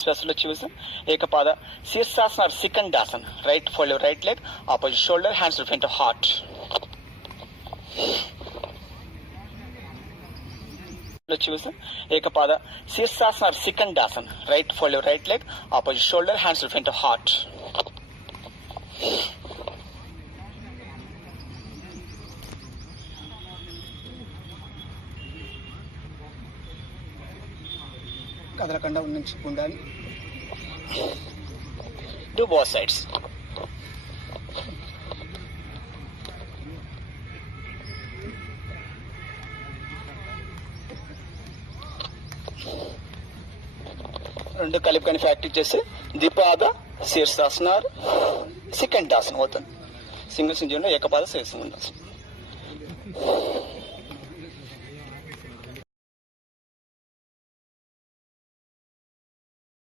Special choose Ekapada, Sirsasana or Sikandasana. Right, fold your right leg, opposite shoulder, hands in front of heart. Choose Ekapada, Sirsasana or Sikandasana. Right, fold your right leg, opposite shoulder, hands in front of heart. కదలకుండా ఉండాలి. Do both sides. రెండు కలిపి కానీ practice చేస్తే ద్విపాద Shirshasana second ఆసన అవుతుంది. Single సింజంలో ఏకపాద శీర్షాసనం.